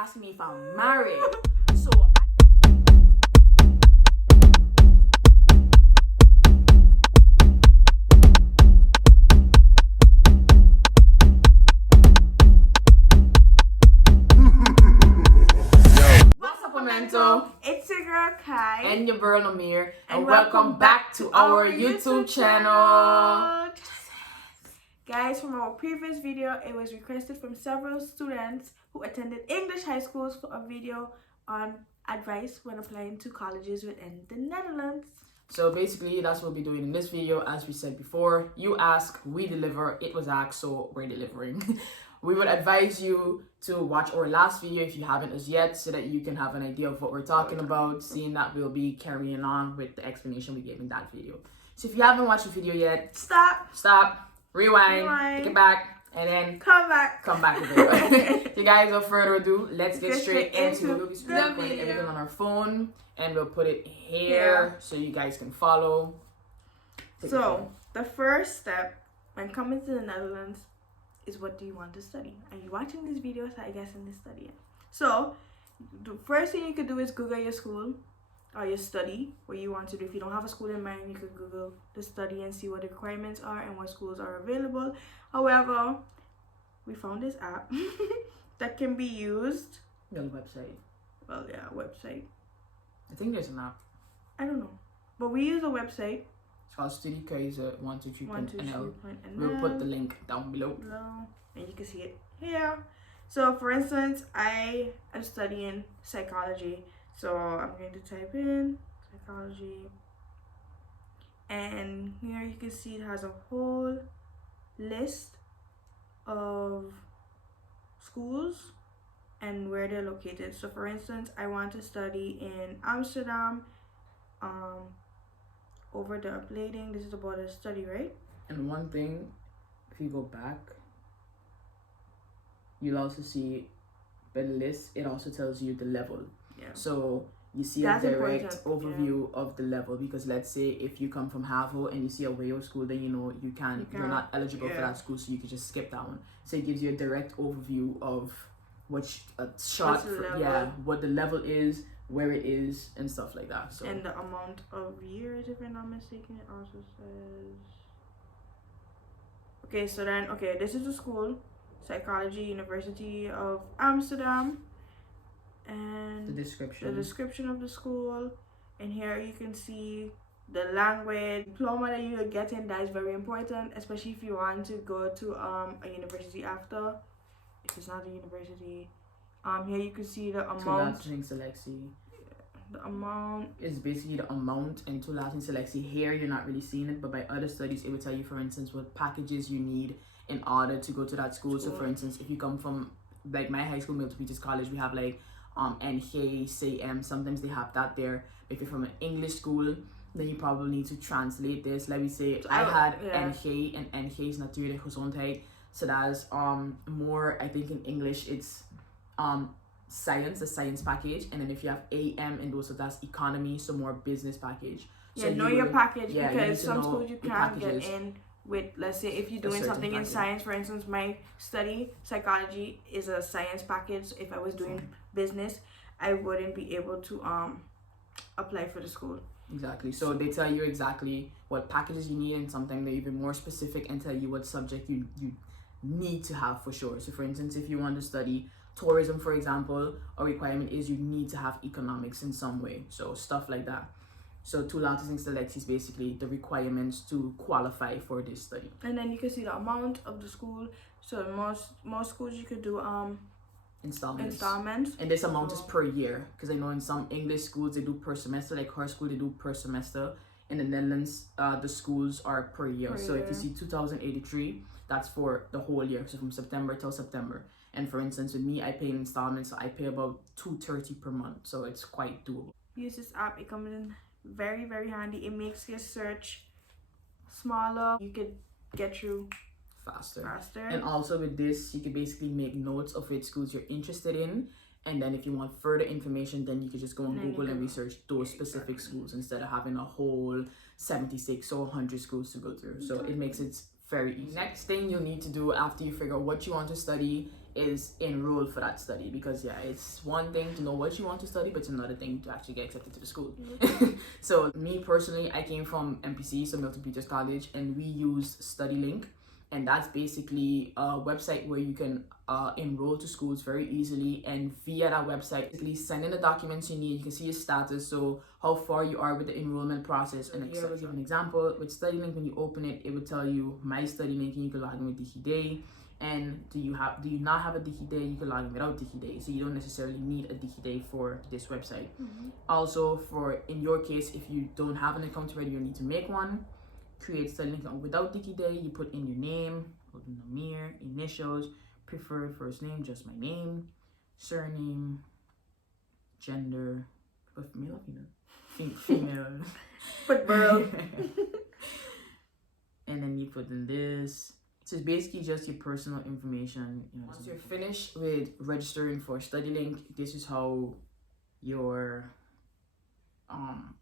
asking me if I'm married. So what's up, Memento? It's your girl Kai And your girl Namir, and welcome back to our YouTube channel. Guys, from our previous video, it was requested from several students who attended English high schools for a video on advice when applying to colleges within the Netherlands. So basically, that's what we'll be doing in this video. As we said before, you ask, we deliver. It was asked, so we're delivering. We would advise you to watch our last video if you haven't as yet, so that you can have an idea of what we're talking about, seeing that we'll be carrying on with the explanation we gave in that video. So if you haven't watched the video yet, stop, rewind, take it back, and then come back with it. So guys, without further ado, let's get straight into it. We'll be putting everything on our phone, and we'll put it here so you guys can follow. So the first step when coming to the Netherlands is, what do you want to study? Are you watching this video? So I guess in this study. So the first thing you could do is Google your school or your study, what you want to do. If you don't have a school in mind, you could Google the study and see what the requirements are and what schools are available. However, we found this app that can be used. The website. Well, yeah, website. I think there's an app. I don't know, but we use a website. It's called studykeizer123.nl. 123.nl. We'll put the link down below. And you can see it here. So for instance, I am studying psychology. So I'm going to type in psychology. And here you can see it has a whole list of schools and where they're located. So for instance, I want to study in Amsterdam. Over the uploading, this is about a study, right? And one thing, if you go back, you'll also see the list. It also tells you the level. Yeah. So you see a direct overview of the level, because let's say if you come from HAVO and you see a WAYO school, then you know you're not eligible for that school, so you can just skip that one. So it gives you a direct overview of what the level is, where it is, and stuff like that. So and the amount of years, if I'm not mistaken, it also says. Okay, so then this is the school, Psychology University of Amsterdam, and the description of the school. And here you can see the language diploma that you are getting. That is very important, especially if you want to go to a university after. If it's not a university. Here you can see the amount. The amount is basically the amount in Latin Selexie. Here you're not really seeing it, but by other studies it will tell you, for instance, what packages you need in order to go to that school. So for instance, if you come from like my high school, Milton Peters College, we have like NK, CM. Sometimes they have that there. If you're from an English school, then you probably need to translate this. Let me say I had NG, and NG is Natuurlijke Gezondheid. So that's more, I think in English it's science, the science package, and then if you have AM and those, so that's economy, so more business package. So know your package, because some schools you can't get in with, let's say if you're doing something in science. For instance, my study psychology is a science package. If I was doing business, I wouldn't be able to apply for the school. Exactly. So they tell you exactly what packages you need, and sometimes they're even more specific and tell you what subject you need to have for sure. So for instance, if you want to study tourism, for example, a requirement is you need to have economics in some way. So stuff like that. So toelating selecties is basically the requirements to qualify for this study. And then you can see the amount of the school. So most schools you could do installments. And this amount is per year, because I know in some English schools they do per semester, like her school they do per semester. In the Netherlands, the schools are per year. So if you see 2083, that's for the whole year, so from September till September. And for instance, with me, I pay in installments, so I pay about $230 per month, so it's quite doable. Use this app. It comes in very, very handy. It makes your search smaller. You could get through faster. And also with this, you can basically make notes of which schools you're interested in, and then if you want further information, then you can just go on Google and research those specific schools instead of having a whole 76 or 100 schools to go through. So it makes it very easy. Next thing you'll need to do after you figure out what you want to study is enroll for that study, because it's one thing to know what you want to study, but it's another thing to actually get accepted to the school. So me personally, I came from MPC, so Milton Peters College, and we use StudyLink, and that's basically a website where you can enroll to schools very easily, and via that website basically send in the documents you need. You can see your status, so how far you are with the enrollment process, and here we'll give an example. With StudyLink, when you open it, it would tell you my StudyLink, and you can log in with DigiDay. And do you not have a DigiDay, you can log in without DigiDay, so you don't necessarily need a DigiDay for this website. Also, in your case, if you don't have an account already, you need to make one. Create StudyLink account without DigiDay. You put in your name, kaixnahmir, initials, preferred first name, just my name, surname, gender, male or female? Female. But girl. And then you put in this. So it's basically just your personal information. Once you're finished with registering for StudyLink, this is how your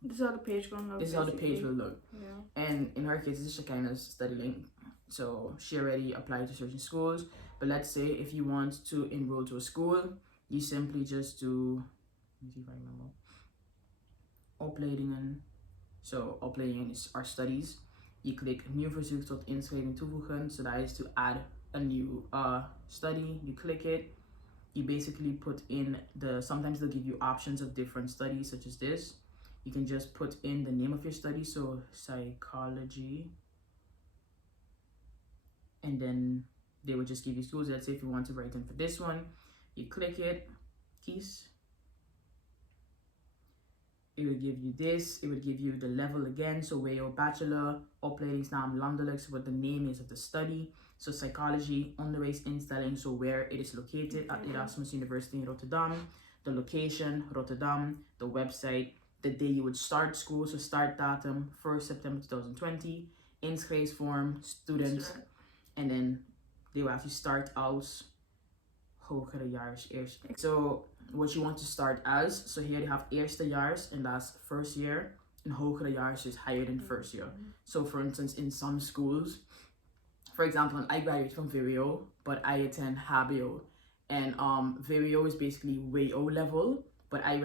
this is how the page gonna look. This is how the page will look. Yeah. And in her case, this is kind of StudyLink. So she already applied to certain schools. But let's say if you want to enroll to a school, you simply just do, let me see if I remember. Opleidingen. So opleidingen is our studies. Je klikt nieuw verzoek tot inschrijving toevoegen. So that is to add a new study. You click it. You basically put in sometimes they'll give you options of different studies such as this. You can just put in the name of your study. So psychology. And then they would just give you schools. Let's say if you want to write in for this one, you click it, kies. It would give you this. It would give you the level again. So where your bachelor, opleidingsnaam landelijk, so what the name is of the study. So psychology, onderwijsinstelling, so where it is located at Erasmus University in Rotterdam. The location, Rotterdam. The website, the day you would start school. So start datum, 1st September 2020. Inschrijfsvorm, student. And then they will have to start als hogerejaars eerst. So what you want to start as, so here they have eerstejaars, and that's first year, and hogerejaars is higher than first year. So for instance, in some schools, for example, I graduated from VWO, but I attend HBO, and VWO is basically WO level, but I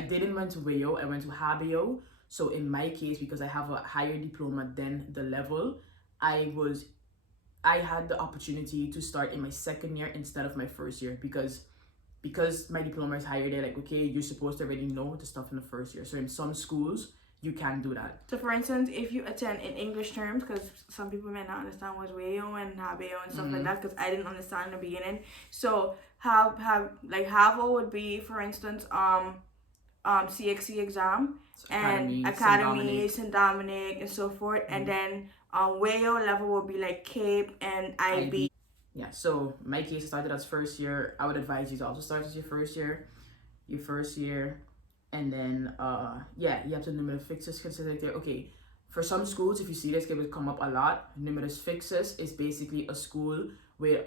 didn't went to WO, I went to HBO. So in my case, because I have a higher diploma than the level, I had the opportunity to start in my second year instead of my first year, because my diploma is higher. They're like, okay, you're supposed to already know the stuff in the first year. So in some schools, you can do that. So for instance, if you attend in English terms, because some people may not understand what's WEO and HBO and stuff like that, because I didn't understand in the beginning. So HAVO would be, for instance, CXC exam, so and Academy, St. Dominic, and so forth, and then WEO level would be like Cape and IB. Yeah, so my case started as first year. I would advise you to also start as your first year, and then you have to numerus fixus considered there. Okay, for some schools, if you see this, it will come up a lot. Numerus fixus is basically a school where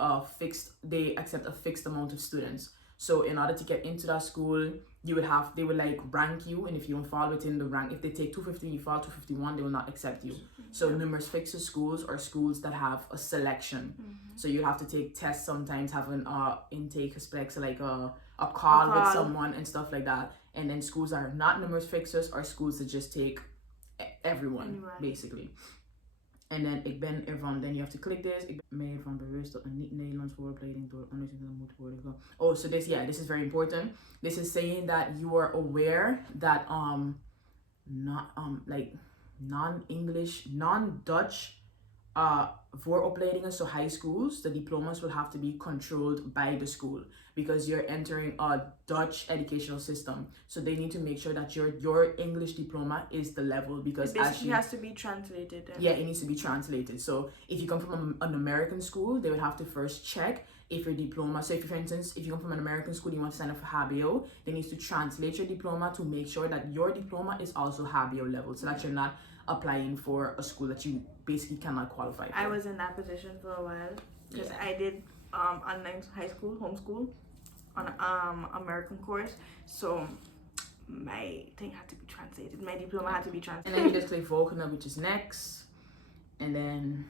they accept a fixed amount of students. So in order to get into that school, they would like rank you, and if you don't fall within the rank, if they take 250, you fall 251, they will not accept you. So numerus fixus schools are schools that have a selection. So you have to take tests sometimes, have an intake aspect, so like a call with someone and stuff like that. And then schools that are not numerus fixus are schools that just take everyone, basically. En dan ik ben ervan, then you have to click this. Ik ben me ervan bewust dat een niet-Nederlands vooropleiding door onderzoeken moet worden. Oh, so this is very important. This is saying that you are aware that non-English, non-Dutch vooropleidingen, so high schools, the diplomas will have to be controlled by the school, because you're entering a Dutch educational system. So they need to make sure that your English diploma is the level, because it basically has to be translated. Yeah, it needs to be translated. So if you come from an American school, they would have to first check if your diploma, so if you, for instance, if you come from an American school, you want to sign up for HBO, they need to translate your diploma to make sure that your diploma is also HBO level, so that you're not applying for a school that you basically cannot qualify for. I was in that position for a while, because I did online high school, homeschool, on American course, so my thing had to be translated, my diploma had to be translated. And then you just click volgende, which is next, and then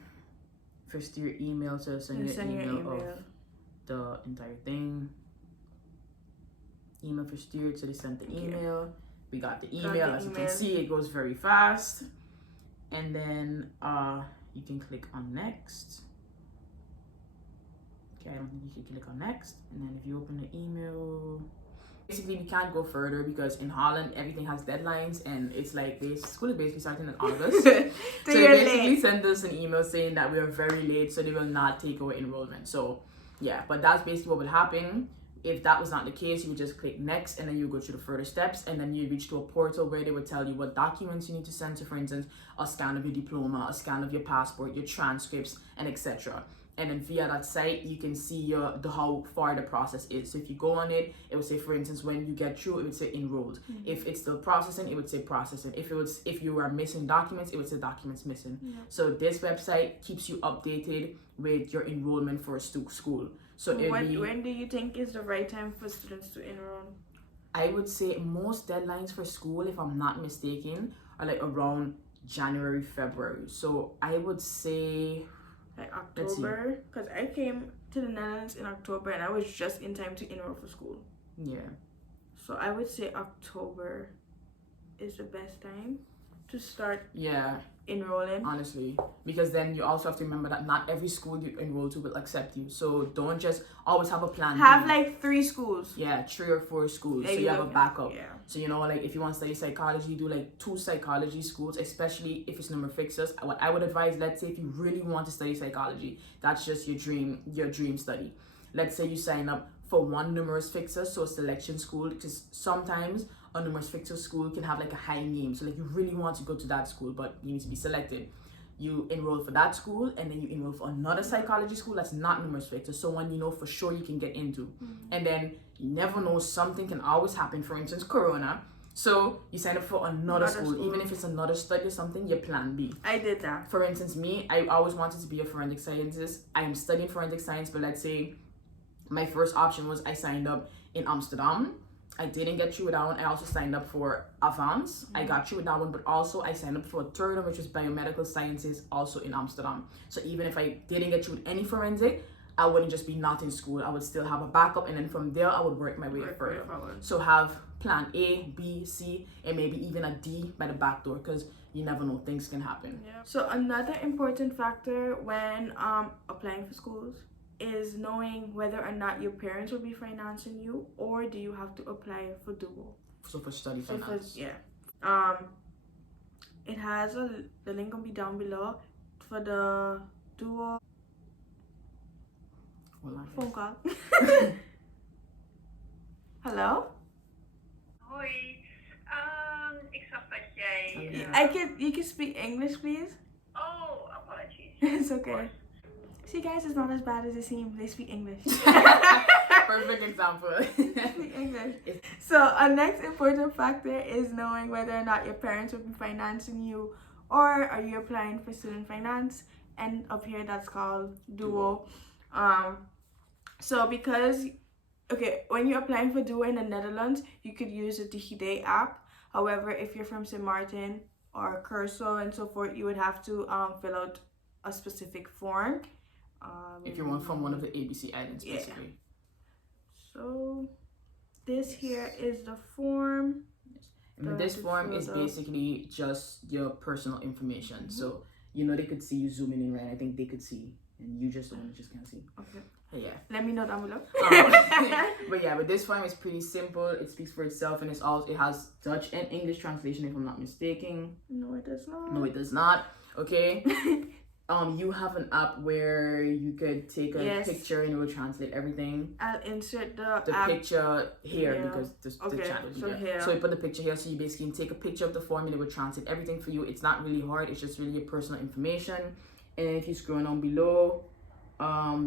first year email, so send you an email of the entire thing. Email first year, so they sent the email. We got the email. As you can see, it goes very fast. And then you can click on next. Okay, I don't think you should click on next. And then if you open the email, basically we can't go further because in Holland everything has deadlines, and it's like this school is basically starting in August. So they basically send us an email saying that we are very late, so they will not take our enrollment. So yeah, but that's basically what would happen. If that was not the case, you would just click next, and then you go through the further steps, and then you reach to a portal where they would tell you what documents you need to send. So for instance, a scan of your diploma, a scan of your passport, your transcripts, and etc. And then via that site, you can see how far the process is. So if you go on it, it would say, for instance, when you get through, it would say enrolled. If it's still processing, it would say processing. If you are missing documents, it would say documents missing. So this website keeps you updated with your enrollment for a school. So when do you think is the right time for students to enroll? I would say most deadlines for school, if I'm not mistaken, are like around January, February. So I would say like October, because I came to the Netherlands in October and I was just in time to enroll for school. Yeah. So I would say October is the best time to start enrolling. Honestly, because then you also have to remember that not every school you enroll to will accept you. So don't just always have a plan. Have like 3 schools. Yeah, 3 or 4 schools. So you have a backup. Yeah. So you know, like if you want to study psychology, do like 2 psychology schools, especially if it's number fixers. What I would advise, let's say if you really want to study psychology, that's just your dream study. Let's say you sign up for one numerous fixer, so a selection school, because sometimes a numerous fixer school can have like a high name. So like you really want to go to that school, but you need to be selected. You enroll for that school, and then you enroll for another psychology school that's not numerous fixer, so one you know for sure you can get into. And then you never know, something can always happen. For instance, Corona. So you sign up for another school, even if it's another study or something, your plan B. I did that. For instance, me, I always wanted to be a forensic scientist. I am studying forensic science, but let's say my first option was I signed up in Amsterdam. I didn't get through with that one. I also signed up for Avans. I got through with that one, but also I signed up for a third one, which was biomedical sciences, also in Amsterdam. So even if I didn't get through with any forensic, I wouldn't just be not in school. I would still have a backup, and then from there I would work my way further. So have plan A, B, C, and maybe even a D by the back door, because you never know, things can happen. Yeah. So another important factor when applying for schools is knowing whether or not your parents will be financing you, or do you have to apply for dual. So for study finance. It has the link will be down below for the dual. Phone call. Hallo? Hoi. Ik zag dat jij... You can speak English, please? Oh, apologies. It's okay. See, guys, it's not as bad as it seems. They speak English. Perfect example. They speak English. So, a next important factor is knowing whether or not your parents will be financing you, or are you applying for student finance. And up here, that's called duo. So because, when you're applying for duo in the Netherlands, you could use the DigiD app. However, if you're from St. Martin or Curso and so forth, you would have to fill out a specific form. If you want from one of the ABC islands, basically. So this here is the form. And this form is basically just your personal information. So you know they could see you zooming in, right? I think they could see, and you just can't see. Okay. But yeah. Let me know down below. But this form is pretty simple. It speaks for itself, and it has Dutch and English translation, if I'm not mistaken. No, it does not. No, it does not. Okay. You have an app where you could take a picture and it will translate everything. I'll insert the picture here because the channel is here. So you put the picture here, so you basically take a picture of the form and it will translate everything for you. It's not really hard, it's just really your personal information. And if you scroll down below,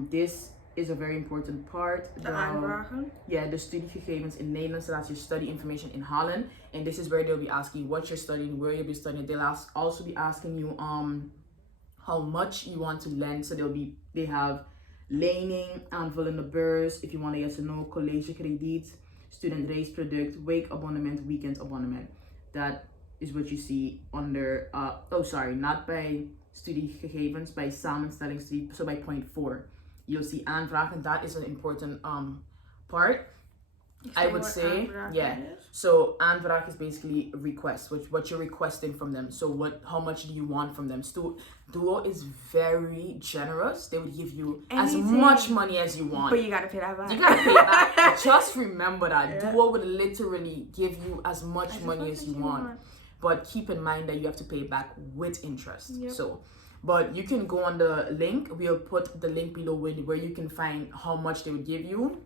this is a very important part. The studiegegevens in Nederland, so that's your study information in Holland. And this is where they'll be asking what you're studying, where you'll be studying. They'll also be asking you how much you want to lend. So they have lening, aanvullende beurs, if you want to yes or no, collegekrediet, studentreisproduct, week abonnement, weekend abonnement. That is what you see under not by studiegegevens bij samenstellingsstudie, so by point 4. You'll see aanvraag, and that is an important part. I would say, yeah. So aanvraag is basically a request, what you're requesting from them. So how much do you want from them? Duo is very generous. They would give you as much money as you want. But you gotta pay that back. You gotta pay it back. Just remember that. Duo would literally give you as much money as you want. But keep in mind that you have to pay it back with interest. Yep. So, but you can go on the link. We'll put the link below where you can find how much they would give you.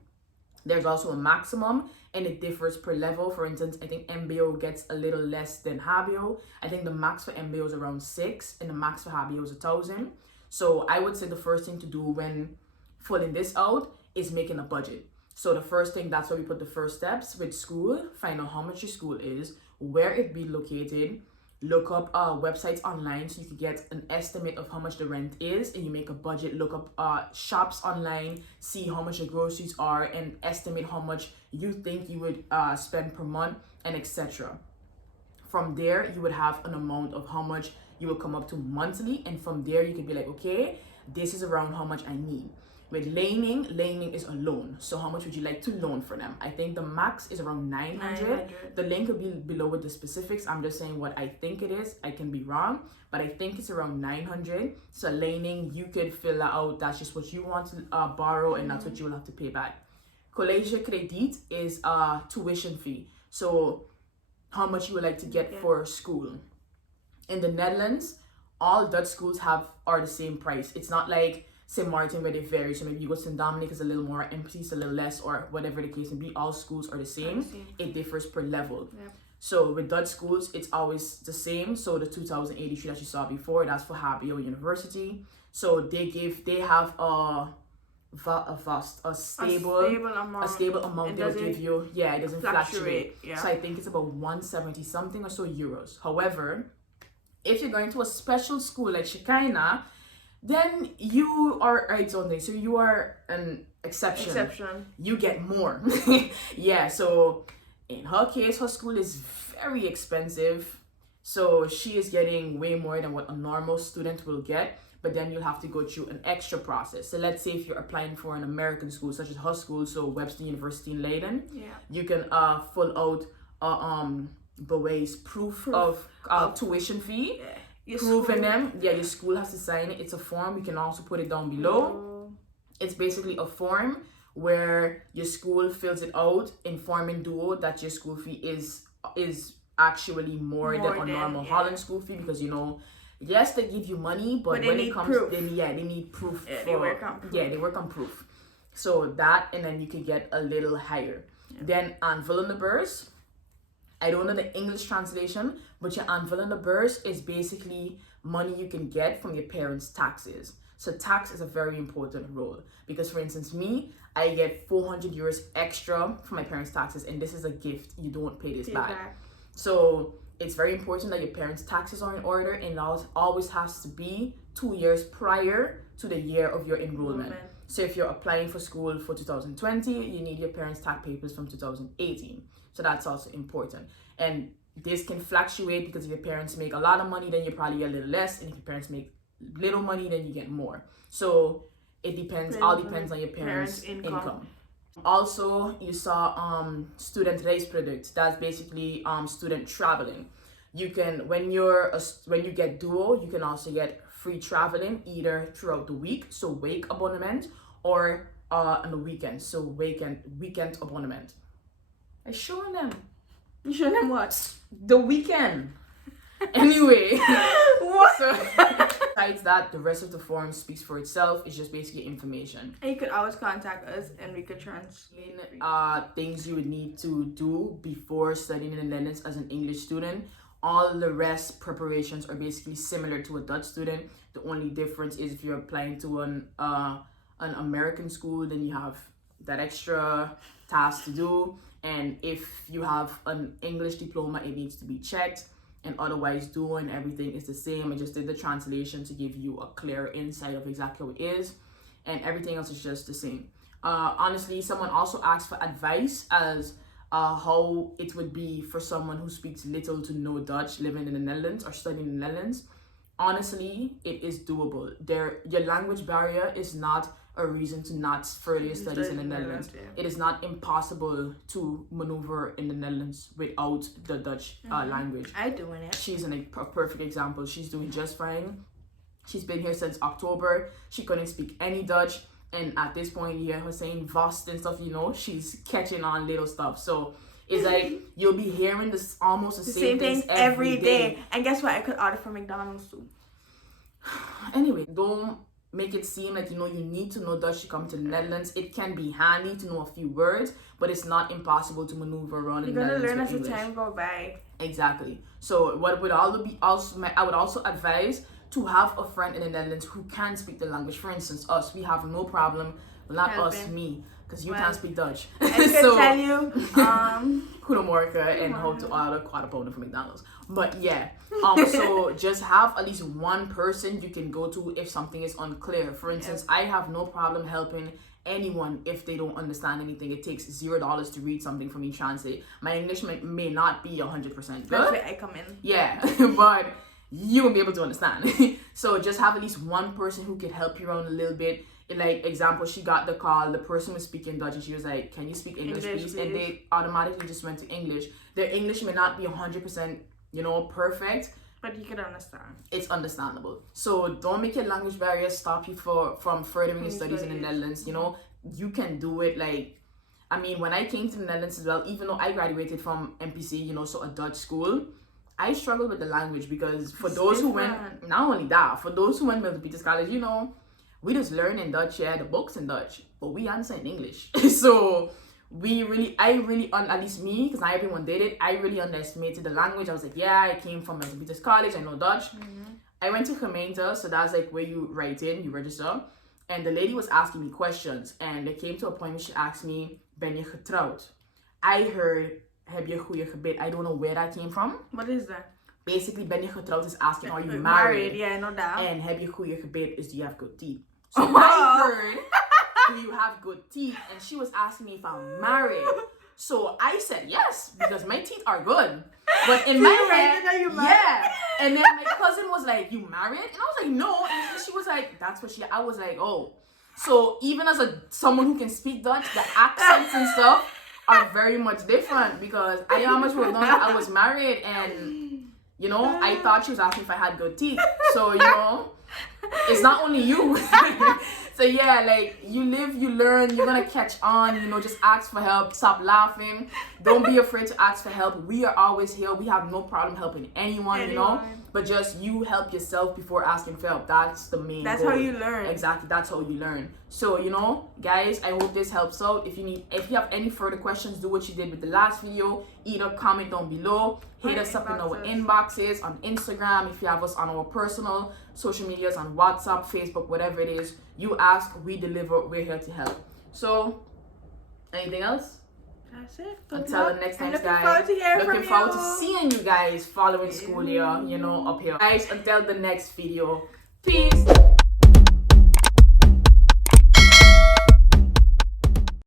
There's also a maximum, and it differs per level. For instance, I think MBO gets a little less than HBO. I think the max for MBO is around 6, and the max for HBO is 1,000. So I would say the first thing to do when filling this out is making a budget. So the first thing, that's where we put the first steps with school. Find out how much your school is, where it be located. Look up websites online so you can get an estimate of how much the rent is, and you make a budget. Look up shops online, see how much the groceries are, and estimate how much you think you would spend per month, and etc. From there, you would have an amount of how much you will come up to monthly, and from there you could be like, okay, this is around how much I need. With laning is a loan. So how much would you like to loan for them? I think the max is around 900. The link will be below with the specifics. I'm just saying what I think it is. I can be wrong, but I think it's around 900. So laning, you could fill out. That's just what you want to borrow, and that's what you will have to pay back. College krediet is a tuition fee. So how much you would like to get for school. In the Netherlands, all Dutch schools are the same price. It's not like St. Martin where they vary. So maybe you go to St. Dominic is a little more, MC is a little less, or whatever the case may be. All schools are the same. It differs per level. Yeah. So with Dutch schools, it's always the same. So the 2,083 that you saw before, that's for HBO University. So they have a stable amount they will give you. Yeah, it doesn't fluctuate. Yeah. So I think it's about 170 something or so euros. However, if you're going to a special school like Shekinah, then you are so you are an exception. You get more. Yeah, so in her case, her school is very expensive. So she is getting way more than what a normal student will get. But then you'll have to go through an extra process. So let's say if you're applying for an American school, such as her school, so Webster University in Leiden, you can fill out Beway's proof of tuition fee. Proving them, your school has to sign it. It's a form. We can also put it down below. It's basically a form where your school fills it out, informing Duo that your school fee is actually more than a normal Holland school fee, because yes, they give you money, but when it comes, they need proof. They work on proof. So that, and then you can get a little higher. Then aanvullende beurs. I don't know the English translation, but your aanvullende beurs is basically money you can get from your parents' taxes. So tax is a very important role, because for instance, me, I get 400 euros extra from my parents' taxes, and this is a gift. You don't pay this back. So it's very important that your parents' taxes are in order, and it always has to be 2 years prior to the year of your enrollment. So if you're applying for school for 2020, you need your parents' tax papers from 2018. So that's also important. And this can fluctuate, because if your parents make a lot of money, then you probably get a little less. And if your parents make little money, then you get more. So it depends, all depends on your parents' income. Also, you saw student reisproduct. That's basically student traveling. You can, when you get Duo, you can also get free traveling either throughout the week, so week abonnement, or on the weekend, so weekend abonnement. I showing them. You showing them what? The weekend. Anyway. What? So, besides that, the rest of the form speaks for itself. It's just basically information. And you could always contact us, and we could translate things you would need to do before studying in the Netherlands as an English student. All the rest preparations are basically similar to a Dutch student. The only difference is if you're applying to an American school, then you have that extra task to do. And if you have an English diploma, it needs to be checked. And otherwise, Duo and everything is the same. I just did the translation to give you a clear insight of exactly how it is. And everything else is just the same. Honestly, someone also asked for advice as how it would be for someone who speaks little to no Dutch living in the Netherlands or studying in the Netherlands. honestly, it is doable. Your language barrier is not a reason to not further your studies in the Netherlands. It is not impossible to maneuver in the Netherlands without the Dutch language. I doing it. She's a perfect example. She's doing just fine. She's been here since October. She couldn't speak any Dutch, and at this point, yeah, her saying vast and stuff, you know, she's catching on little stuff. So it's like you'll be hearing this almost the same things every day. And guess what? I could order from McDonald's too. Anyway, don't make it seem like, you know, you need to know Dutch to come to the Netherlands. It can be handy to know a few words, but it's not impossible to maneuver around in the Netherlands. You're gonna learn with as the English. time go by. Exactly. So what would I would also advise to have a friend in the Netherlands who can speak the language. For instance, us, we have no problem. Well, not us, me, because you can't speak Dutch. I can tell you, Goedemorgen and how to order quarter pounder from McDonald's. But yeah, so just have at least one person you can go to if something is unclear. For instance, I have no problem helping anyone if they don't understand anything. It takes $0 to read something for me to translate. My English may not be 100% good. That's where I come in. Yeah, but you will be able to understand. So just have at least one person who can help you around a little bit. Like, example, she got the call, the person was speaking Dutch and she was like, can you speak English please? And they automatically just went to English. Their English may not be 100%, you know, perfect, but you can understand. It's understandable. So don't make your language barrier stop you from furthering your studies in the Netherlands. You know, you can do it. Like, I mean, when I came to the Netherlands as well, even though I graduated from MPC, you know, so a Dutch school, I struggled with the language because for those who went, not only that, for those who went to Peter's College, you know, we just learn in Dutch, the books in Dutch, but we answer in English. So at least me, because not everyone did it, I really underestimated the language. I was like, yeah, I came from St. Peter's College, I know Dutch. I went to gemeente, so that's like where you write in, you register. And the lady was asking me questions, and it came to a point where she asked me, ben je getrouwd? I heard, heb je goede gebed? I don't know where that came from. What is that? Basically, ben je getrouwd is asking, are you married? Yeah, I know that. And heb je goede gebed is, do you have good teeth? So I heard, do you have good teeth? And she was asking me if I'm married. So I said yes, because my teeth are good. But in my head, yeah. And then my cousin was like, you married? And I was like, no. And she was like, that's what I was like, oh. So even as someone who can speak Dutch, the accents and stuff are very much different, because I almost would have known that I was married, and, you know, I thought she was asking if I had good teeth. So, you know, it's not only you. So yeah, like, you live, you learn, you're gonna catch on, you know, just ask for help, stop laughing, don't be afraid to ask for help. We are always here, we have no problem helping anyone. You know, but just you help yourself before asking for help. That's the main goal. How you learn. Exactly, that's how you learn. So, you know, guys, I hope this helps out. If you have any further questions, do what you did with the last video. Either comment down below, hit us up in our inboxes on Instagram, if you have us on our personal social medias, on WhatsApp, Facebook, whatever it is. You ask, we deliver, we're here to help. So, anything else? That's it. Until the next time, guys. Looking forward to seeing you guys following school year, you know, up here. Guys, until the next video. Peace.